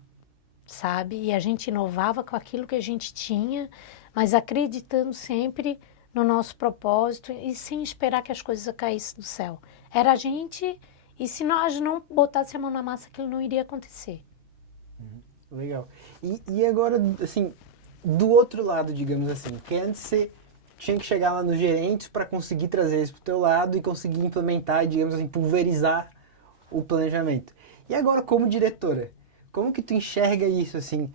sabe? E a gente inovava com aquilo que a gente tinha, mas acreditando sempre... no nosso propósito e sem esperar que as coisas caíssem do céu. Era a gente, e se nós não botássemos a mão na massa, aquilo não iria acontecer. Legal. E agora, assim, do outro lado, digamos assim, que antes você tinha que chegar lá nos gerentes para conseguir trazer isso para o teu lado e conseguir implementar, digamos assim, pulverizar o planejamento. E agora, como diretora, como que tu enxerga isso, assim?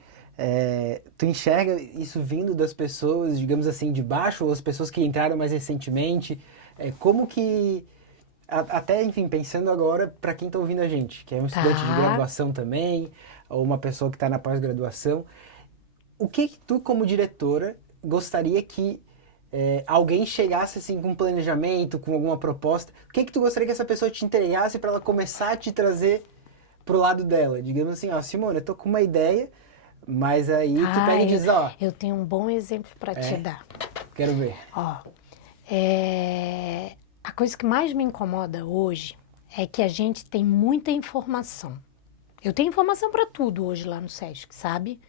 Tu enxerga isso vindo das pessoas, digamos assim, de baixo, ou as pessoas que entraram mais recentemente? Como que... Até, enfim, pensando agora para quem está ouvindo a gente, que é um estudante de graduação também, ou uma pessoa que está na pós-graduação, o que tu, como diretora, gostaria que alguém chegasse assim com um planejamento, com alguma proposta? O que tu gostaria que essa pessoa te entregasse para ela começar a te trazer pro lado dela? Digamos assim, ó, Simone, eu tô com uma ideia... Mas aí tu pega e diz, ó... Eu tenho um bom exemplo para te dar. Quero ver. Ó, a coisa que mais me incomoda hoje é que a gente tem muita informação. Eu tenho informação para tudo hoje lá no SESC, sabe?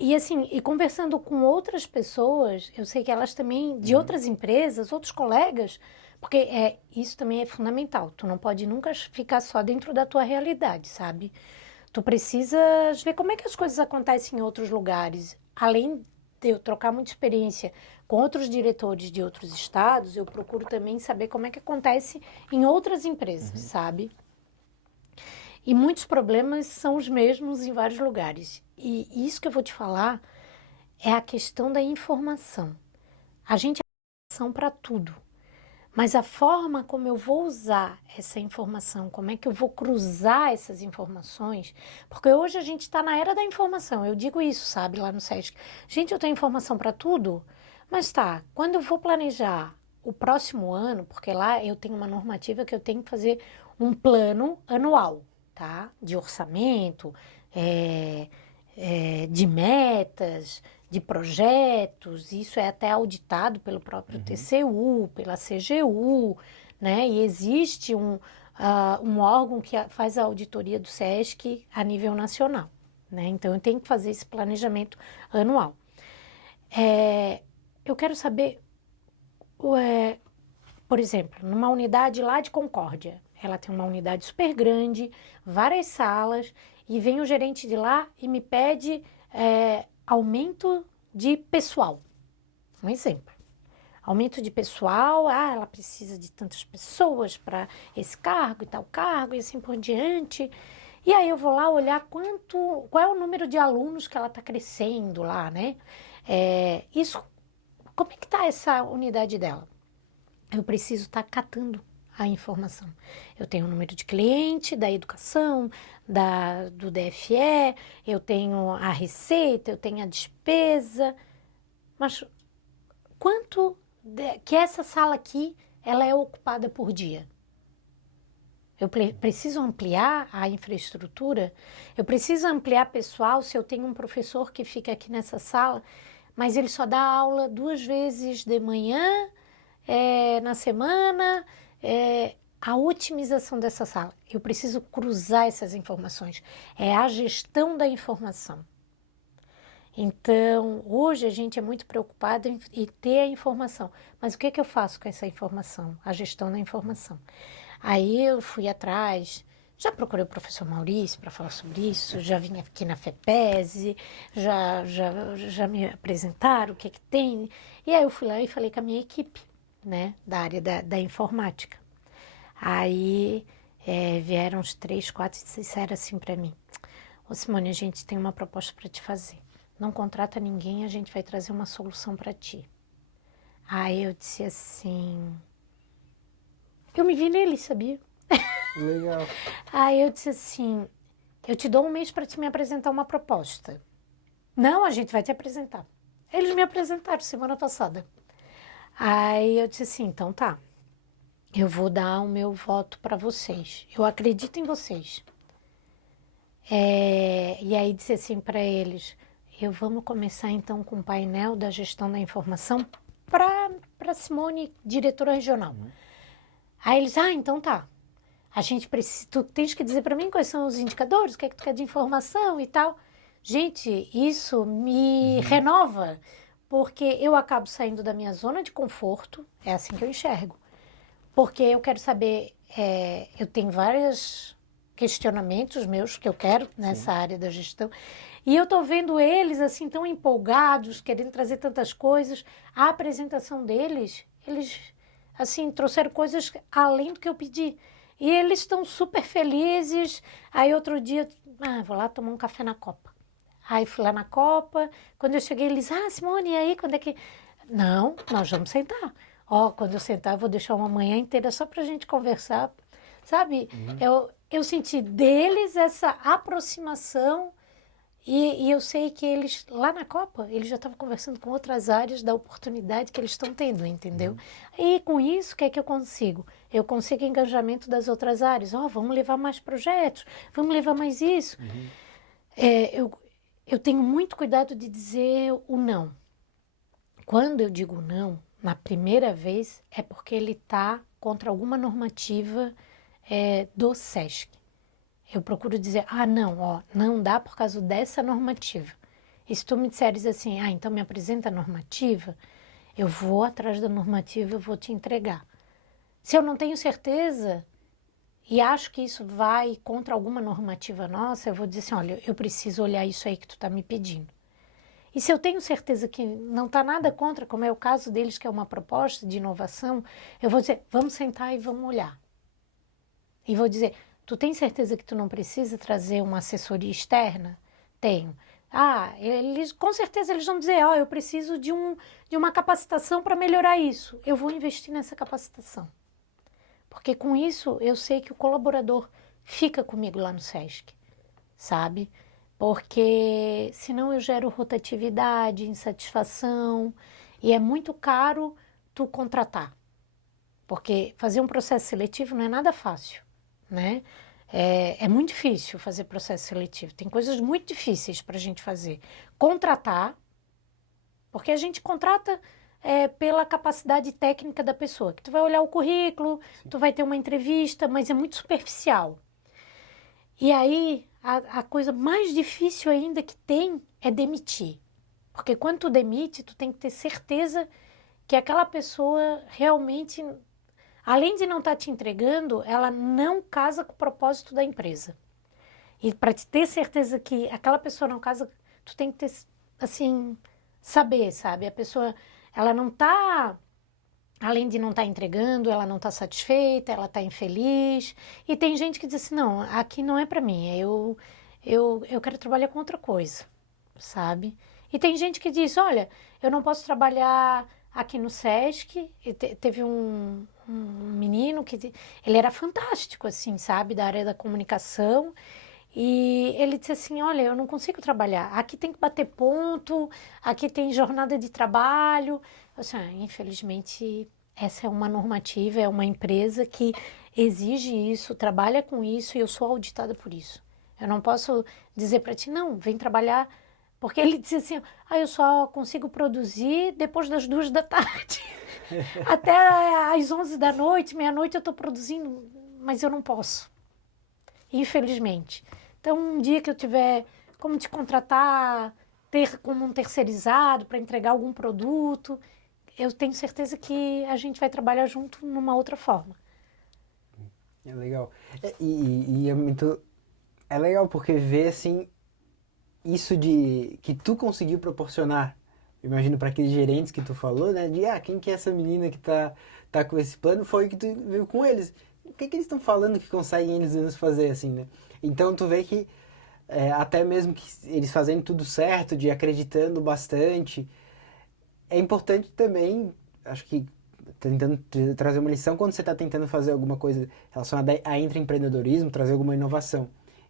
E assim, e conversando com outras pessoas, eu sei que elas também, de outras empresas, outros colegas, porque isso também é fundamental. Tu não pode nunca ficar só dentro da tua realidade, sabe? Tu precisas ver como é que as coisas acontecem em outros lugares. Além de eu trocar muita experiência com outros diretores de outros estados, eu procuro também saber como é que acontece em outras empresas, sabe? E muitos problemas são os mesmos em vários lugares. E isso que eu vou te falar é a questão da informação. A gente tem informação para tudo, mas a forma como eu vou usar essa informação, como é que eu vou cruzar essas informações, porque hoje a gente está na era da informação, eu digo isso, sabe, lá no SESC. Gente, eu tenho informação para tudo, mas tá, quando eu vou planejar o próximo ano, porque lá eu tenho uma normativa que eu tenho que fazer um plano anual, tá? De orçamento, de metas, de projetos, isso é até auditado pelo próprio TCU, pela CGU, né? E existe um órgão que faz a auditoria do SESC a nível nacional, né? Então, eu tenho que fazer esse planejamento anual. Eu quero saber, por exemplo, numa unidade lá de Concórdia, ela tem uma unidade super grande, várias salas, e vem o gerente de lá e me pede aumento de pessoal. Um exemplo. Aumento de pessoal, ela precisa de tantas pessoas para esse cargo e tal cargo, e assim por diante. E aí eu vou lá olhar qual é o número de alunos que ela está crescendo lá, né? Como é que está essa unidade dela? Eu preciso estar catando a informação. Eu tenho o número de cliente, da educação, do DFE, eu tenho a receita, eu tenho a despesa, mas quanto que essa sala aqui, ela é ocupada por dia? Eu preciso ampliar a infraestrutura, eu preciso ampliar pessoal se eu tenho um professor que fica aqui nessa sala, mas ele só dá aula 2 vezes de manhã, na semana, a otimização dessa sala. Eu preciso cruzar essas informações. É a gestão da informação. Então, hoje a gente é muito preocupado em ter a informação. Mas o que eu faço com essa informação? A gestão da informação. Aí eu fui atrás, já procurei o professor Maurício para falar sobre isso, já vim aqui na FEPESE, já me apresentaram o que tem. E aí eu fui lá e falei com a minha equipe, né, da área da informática. Aí vieram uns 3, 4 e disseram assim para mim: ô Simone, a gente tem uma proposta para te fazer. Não contrata ninguém, a gente vai trazer uma solução para ti. Aí eu disse assim... Eu me vi nele, sabia? Legal. Aí eu disse assim, eu te dou 1 mês para te me apresentar uma proposta. Não, a gente vai te apresentar. Eles me apresentaram semana passada. Aí eu disse assim, então tá, eu vou dar o meu voto para vocês. Eu acredito em vocês. E aí disse assim para eles, vamos começar então com o painel da gestão da informação para Simone, diretora regional. Aí eles, então tá. A gente precisa, tu tens que dizer para mim quais são os indicadores, o que é que tu quer de informação e tal. Gente, isso me renova, porque eu acabo saindo da minha zona de conforto, é assim que eu enxergo. Porque eu quero saber, eu tenho vários questionamentos meus que eu quero nessa área da gestão, e eu tô vendo eles assim tão empolgados, querendo trazer tantas coisas. A apresentação deles, eles assim trouxeram coisas além do que eu pedi. E eles estão super felizes. Aí outro dia, vou lá tomar um café na Copa. Aí fui lá na Copa, quando eu cheguei eles, Simone, e aí, quando é que... Não, nós vamos sentar. Quando eu sentar, eu vou deixar uma manhã inteira só pra gente conversar, sabe? Eu senti deles essa aproximação e eu sei que eles, lá na Copa, eles já estavam conversando com outras áreas da oportunidade que eles estão tendo, entendeu? E com isso, o que é que eu consigo? Eu consigo engajamento das outras áreas. Vamos levar mais projetos, vamos levar mais isso. Eu tenho muito cuidado de dizer o não. Quando eu digo não, na primeira vez, é porque ele está contra alguma normativa do SESC. Eu procuro dizer, não dá por causa dessa normativa. E se tu me disseres assim, então me apresenta a normativa, eu vou atrás da normativa, eu vou te entregar. Se eu não tenho certeza e acho que isso vai contra alguma normativa nossa, eu vou dizer assim, olha, eu preciso olhar isso aí que tu está me pedindo. E se eu tenho certeza que não está nada contra, como é o caso deles, que é uma proposta de inovação, eu vou dizer, vamos sentar e vamos olhar. E vou dizer, tu tem certeza que tu não precisa trazer uma assessoria externa? Tenho. Eles, com certeza eles vão dizer, eu preciso de uma capacitação para melhorar isso. Eu vou investir nessa capacitação. Porque com isso eu sei que o colaborador fica comigo lá no SESC, sabe? Porque senão eu gero rotatividade, insatisfação, e é muito caro tu contratar. Porque fazer um processo seletivo não é nada fácil, né? É muito difícil fazer processo seletivo. Tem coisas muito difíceis para a gente fazer. Contratar, porque a gente contrata pela capacidade técnica da pessoa. Que tu vai olhar o currículo, tu vai ter uma entrevista, mas é muito superficial. E aí, a coisa mais difícil ainda que tem é demitir. Porque quando tu demite, tu tem que ter certeza que aquela pessoa realmente, além de não estar te entregando, ela não casa com o propósito da empresa. E para te ter certeza que aquela pessoa não casa, tu tem que ter, assim, saber, sabe? A pessoa, ela não está, além de não estar entregando, ela não está satisfeita, ela está infeliz. E tem gente que diz assim, não, aqui não é para mim, eu quero trabalhar com outra coisa, sabe? E tem gente que diz, olha, eu não posso trabalhar aqui no SESC. Teve um menino que ele era fantástico, assim, sabe, da área da comunicação. E ele disse assim, olha, eu não consigo trabalhar. Aqui tem que bater ponto, aqui tem jornada de trabalho. Eu disse, infelizmente, essa é uma normativa, é uma empresa que exige isso, trabalha com isso e eu sou auditada por isso. Eu não posso dizer para ti, não, vem trabalhar. Porque ele disse assim, eu só consigo produzir depois das 2 da tarde. Até às 11 da noite, meia-noite eu estou produzindo, mas eu não posso. Infelizmente. Então, um dia que eu tiver como te contratar, ter como um terceirizado para entregar algum produto, eu tenho certeza que a gente vai trabalhar junto numa outra forma. É legal. E é muito... É legal porque ver, assim, isso de que tu conseguiu proporcionar, imagino para aqueles gerentes que tu falou, né? De, quem que é essa menina que tá com esse plano? Foi o que tu viu com eles. O que eles estão falando que conseguem eles mesmos fazer, assim, né? Então tu vê que até mesmo que eles fazendo tudo certo, de acreditando bastante, é importante também, acho que tentando trazer uma lição quando você está tentando fazer alguma coisa relacionada a intraempreendedorismo, trazer alguma inovação.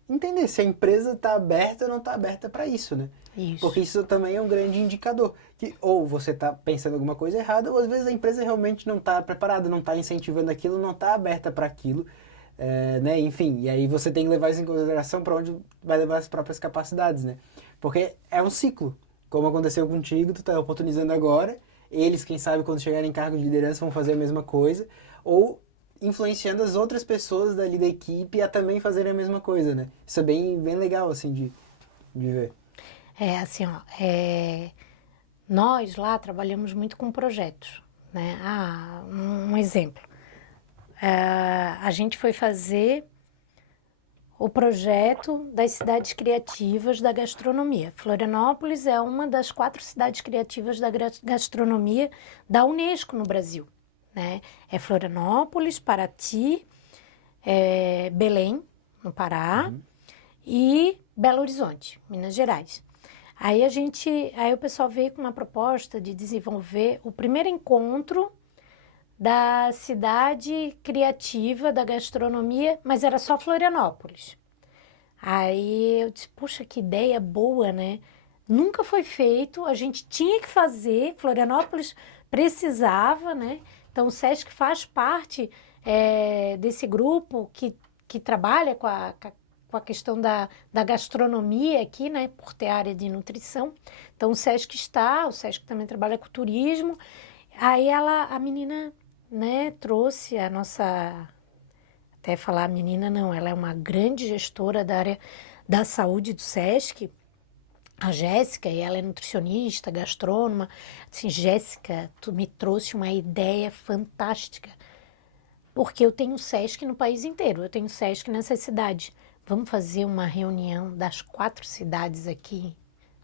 Entender se a empresa está aberta ou não está aberta para isso, né? Isso. Porque isso também é um grande indicador. Que ou você está pensando alguma coisa errada, ou às vezes a empresa realmente não está preparada, não está incentivando aquilo, não está aberta para aquilo. Né? Enfim, e aí você tem que levar isso em consideração para onde vai levar as próprias capacidades, né? Porque é um ciclo. Como aconteceu contigo, tu está oportunizando agora, eles, quem sabe, quando chegarem em cargo de liderança, vão fazer a mesma coisa, ou influenciando as outras pessoas dali da equipe a também fazerem a mesma coisa, né? Isso é bem legal, assim, de ver. Assim, nós lá trabalhamos muito com projetos, né? Um exemplo. A gente foi fazer o projeto das cidades criativas da gastronomia. Florianópolis é uma das 4 cidades criativas da gastronomia da Unesco no Brasil, né? É Florianópolis, Paraty, Belém, no Pará, e Belo Horizonte, Minas Gerais. Aí o pessoal veio com uma proposta de desenvolver o primeiro encontro da cidade criativa da gastronomia, mas era só Florianópolis. Aí eu disse, puxa, que ideia boa, né? Nunca foi feito, a gente tinha que fazer, Florianópolis precisava, né? Então o SESC faz parte desse grupo que trabalha com a questão da gastronomia aqui, né? Por ter área de nutrição. Então o SESC também trabalha com turismo. Aí a menina, né, trouxe a nossa, até falar a menina não, ela é uma grande gestora da área da saúde do SESC, a Jéssica, e ela é nutricionista, gastrônoma. Assim, Jéssica, tu me trouxe uma ideia fantástica, porque eu tenho SESC no país inteiro, eu tenho SESC nessa cidade. Vamos fazer uma reunião das 4 cidades aqui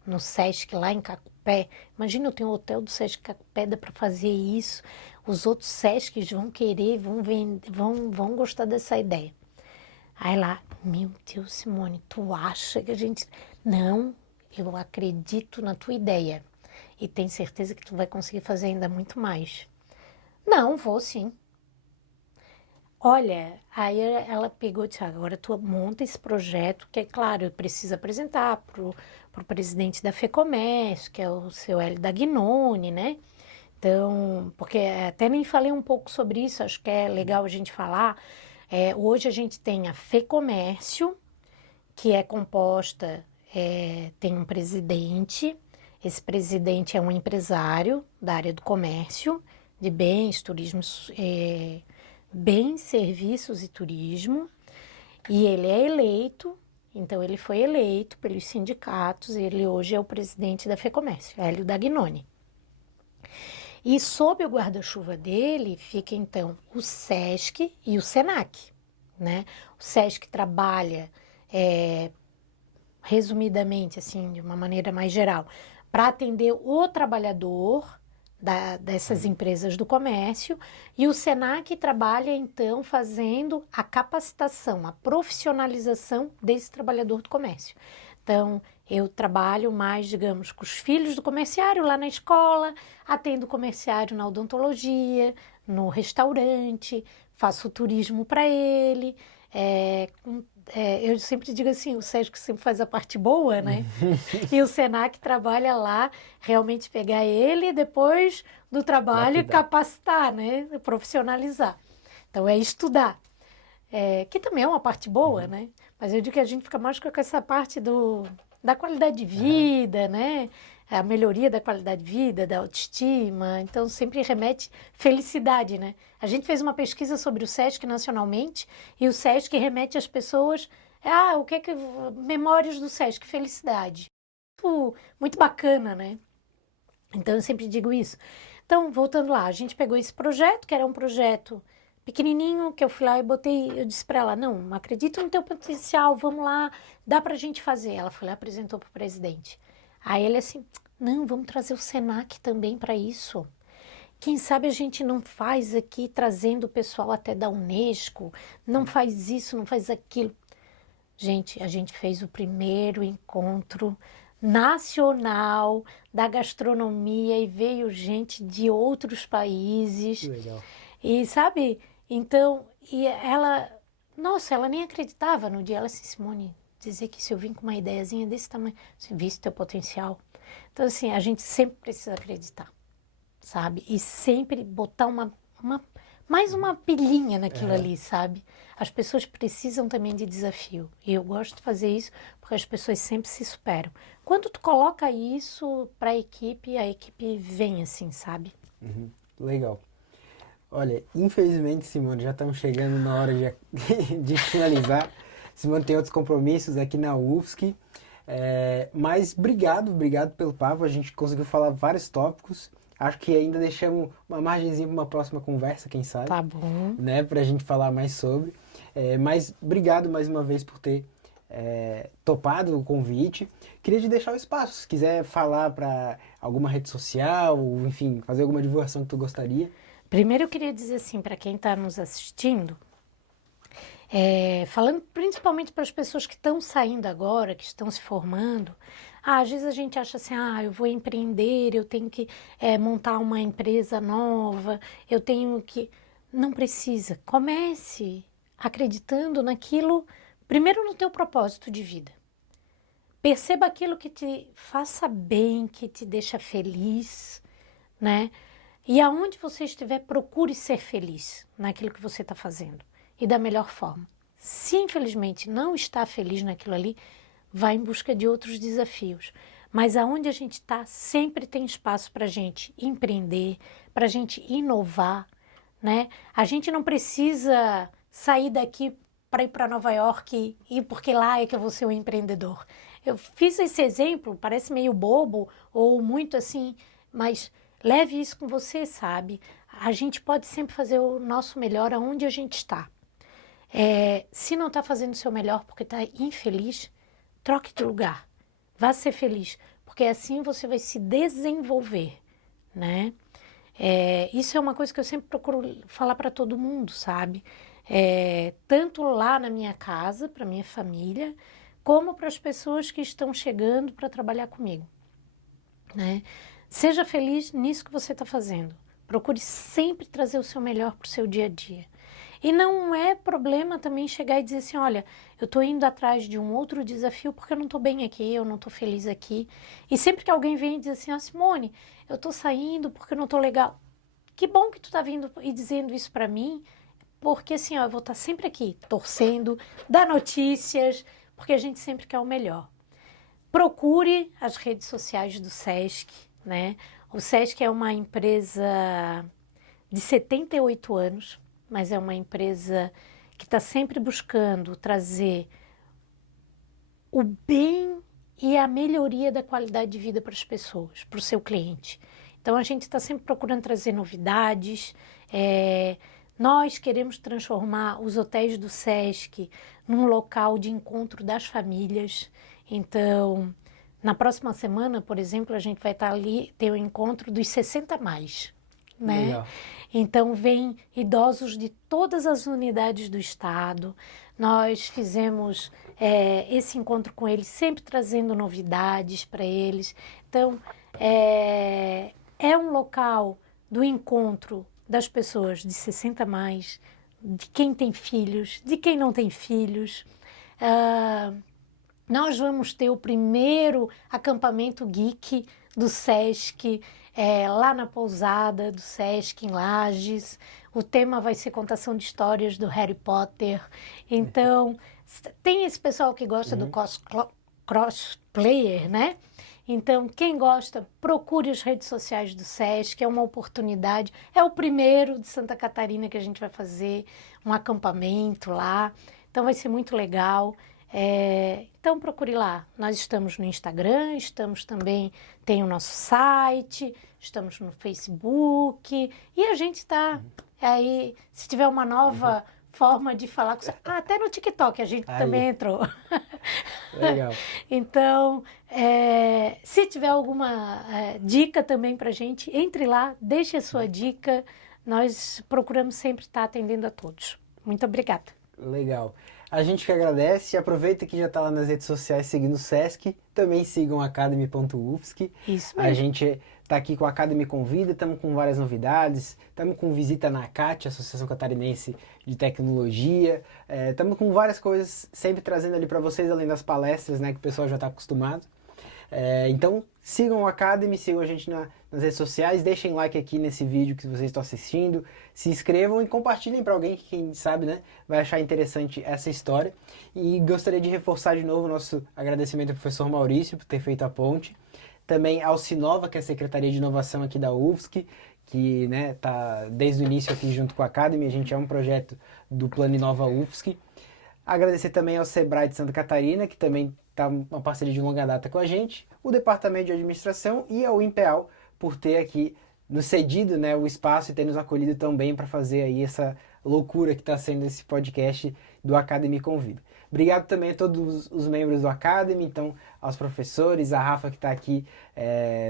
no SESC, lá em Cacupé. Imagina, eu tenho um hotel do SESC Cacupé, dá para fazer isso. Os outros SESCs vão querer, vão gostar dessa ideia. Aí lá, meu Deus, Simone, tu acha que a gente... Não, eu acredito na tua ideia e tenho certeza que tu vai conseguir fazer ainda muito mais. Não, vou sim. Olha, aí ela pegou e disse, agora tu monta esse projeto, que é claro, eu preciso apresentar pro presidente da FEComércio, que é o seu Hélio Dagnoni, né? Então, porque até nem falei um pouco sobre isso, acho que é legal a gente falar. Hoje a gente tem a FEComércio, que é composta, tem um presidente, esse presidente é um empresário da área do comércio, de bens, turismo, bens, serviços e turismo, e ele é eleito, então ele foi eleito pelos sindicatos, ele hoje é o presidente da FEComércio, Hélio Dagnoni. E sob o guarda-chuva dele fica então o SESC e o SENAC, né? O SESC trabalha, resumidamente, assim, de uma maneira mais geral, para atender o trabalhador dessas empresas do comércio, e o SENAC trabalha, então, fazendo a capacitação, a profissionalização desse trabalhador do comércio. Então, eu trabalho mais, digamos, com os filhos do comerciário lá na escola, atendo o comerciário na odontologia, no restaurante, faço turismo para ele. Eu sempre digo assim, o Sesc sempre faz a parte boa, né? E o Senac trabalha lá, realmente pegar ele e depois do trabalho capacitar, né? Profissionalizar. Então, é estudar. Que também é uma parte boa, né? Mas eu digo que a gente fica mais com essa parte da qualidade de vida, né? A melhoria da qualidade de vida, da autoestima. Então, sempre remete felicidade, né? A gente fez uma pesquisa sobre o SESC nacionalmente e o SESC remete às pessoas... o que é que... Memórias do SESC, felicidade. Muito bacana, né? Então, eu sempre digo isso. Então, voltando lá, a gente pegou esse projeto, que era um projeto pequenininho, que eu fui lá e eu disse para ela, não, acredito no teu potencial, vamos lá, dá pra gente fazer. Ela foi lá e apresentou pro presidente. Aí ele assim, não, vamos trazer o SENAC também para isso. Quem sabe a gente não faz aqui, trazendo o pessoal até da Unesco, não faz isso, não faz aquilo. Gente, a gente fez o primeiro encontro nacional da gastronomia e veio gente de outros países. Que legal. E sabe, então, e ela, nossa, ela nem acreditava no dia. Ela disse, Simone, dizer que se eu vim com uma ideiazinha desse tamanho, você viste teu potencial. Então, assim, a gente sempre precisa acreditar, sabe? E sempre botar mais uma pilhinha naquilo ali, sabe? As pessoas precisam também de desafio. E eu gosto de fazer isso porque as pessoas sempre se superam. Quando tu coloca isso para a equipe vem assim, sabe? Legal. Olha, infelizmente, Simone, já estamos chegando na hora de finalizar. Simone tem outros compromissos aqui na UFSC. Mas obrigado pelo papo. A gente conseguiu falar vários tópicos. Acho que ainda deixamos uma margenzinha para uma próxima conversa, quem sabe. Tá bom. Né, para a gente falar mais sobre. Mas obrigado mais uma vez por ter topado o convite. Queria te deixar o espaço, se quiser falar para alguma rede social, ou, enfim, fazer alguma divulgação que tu gostaria. Primeiro eu queria dizer assim, para quem está nos assistindo, falando principalmente para as pessoas que estão saindo agora, que estão se formando, às vezes a gente acha assim, eu vou empreender, eu tenho que montar uma empresa nova, eu tenho que... Não precisa. Comece acreditando naquilo, primeiro no teu propósito de vida. Perceba aquilo que te faça bem, que te deixa feliz, né? E aonde você estiver, procure ser feliz naquilo que você está fazendo. E da melhor forma. Se infelizmente não está feliz naquilo ali, vá em busca de outros desafios. Mas aonde a gente está, sempre tem espaço para a gente empreender, para a gente inovar, né? A gente não precisa sair daqui para ir para Nova York e porque lá é que eu vou ser um empreendedor. Eu fiz esse exemplo, parece meio bobo ou muito assim, mas leve isso com você, sabe? A gente pode sempre fazer o nosso melhor aonde a gente está. Se não está fazendo o seu melhor porque está infeliz, troque de lugar. Vá ser feliz, porque assim você vai se desenvolver, né? Isso é uma coisa que eu sempre procuro falar para todo mundo, sabe? Tanto lá na minha casa, para minha família, como para as pessoas que estão chegando para trabalhar comigo, né? Seja feliz nisso que você está fazendo. Procure sempre trazer o seu melhor para o seu dia a dia. E não é problema também chegar e dizer assim, olha, eu estou indo atrás de um outro desafio porque eu não estou bem aqui, eu não estou feliz aqui. E sempre que alguém vem e diz assim, Simone, eu estou saindo porque eu não estou legal. Que bom que tu está vindo e dizendo isso para mim, porque assim, ó, eu vou estar sempre aqui, torcendo, dar notícias, porque a gente sempre quer o melhor. Procure as redes sociais do SESC, né? O SESC é uma empresa de 78 anos, mas é uma empresa que está sempre buscando trazer o bem e a melhoria da qualidade de vida para as pessoas, para o seu cliente. Então, a gente está sempre procurando trazer novidades. Nós queremos transformar os hotéis do SESC num local de encontro das famílias. Então, na próxima semana, por exemplo, a gente vai estar ali, ter o encontro dos 60 mais, né? Legal. Então, vem idosos de todas as unidades do estado. Nós fizemos esse encontro com eles, sempre trazendo novidades para eles. Então, é um local do encontro das pessoas de 60 mais, de quem tem filhos, de quem não tem filhos. Nós vamos ter o primeiro acampamento geek do SESC, lá na pousada do SESC, em Lages. O tema vai ser contação de histórias do Harry Potter. Então, tem esse pessoal que gosta do crossplayer, né? Então, quem gosta, procure as redes sociais do SESC, é uma oportunidade. É o primeiro de Santa Catarina que a gente vai fazer um acampamento lá. Então, vai ser muito legal. Então, procure lá. Nós estamos no Instagram, estamos também, tem o nosso site, estamos no Facebook e a gente está aí, se tiver uma nova forma de falar com você, até no TikTok a gente também entrou. Legal. Então, se tiver alguma dica também para a gente, entre lá, deixe a sua dica. Nós procuramos sempre estar atendendo a todos. Muito obrigada. Legal. A gente que agradece, aproveita que já está lá nas redes sociais seguindo o SESC, também sigam academy.ufsc. Isso mesmo. A gente está aqui com a Academy Convida, estamos com várias novidades, estamos com visita na ACAT, Associação Catarinense de Tecnologia, estamos com várias coisas sempre trazendo ali para vocês, além das palestras, né, que o pessoal já está acostumado. Então, sigam o Academy, sigam a gente nas redes sociais, deixem like aqui nesse vídeo que vocês estão assistindo, se inscrevam e compartilhem para alguém que, quem sabe, né, vai achar interessante essa história. E gostaria de reforçar de novo o nosso agradecimento ao professor Maurício por ter feito a ponte, também ao Sinova, que é a Secretaria de Inovação aqui da UFSC, que tá desde o início aqui junto com a Academy, a gente é um projeto do Plano Inova UFSC. Agradecer também ao Sebrae de Santa Catarina, que também está uma parceria de longa data com a gente, o Departamento de Administração e ao INPEAL por ter aqui nos cedido, né, o espaço e ter nos acolhido tão bem para fazer aí essa loucura que está sendo esse podcast do Academy Convida. Obrigado também a todos os membros do Academy, então aos professores, a Rafa que está aqui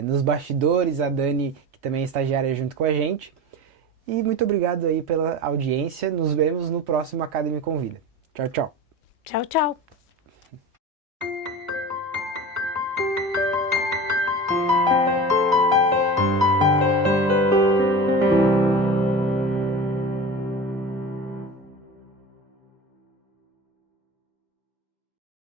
nos bastidores, a Dani que também é estagiária junto com a gente. E muito obrigado aí pela audiência, nos vemos no próximo Academy Convida. Tchau, tchau. Tchau, tchau.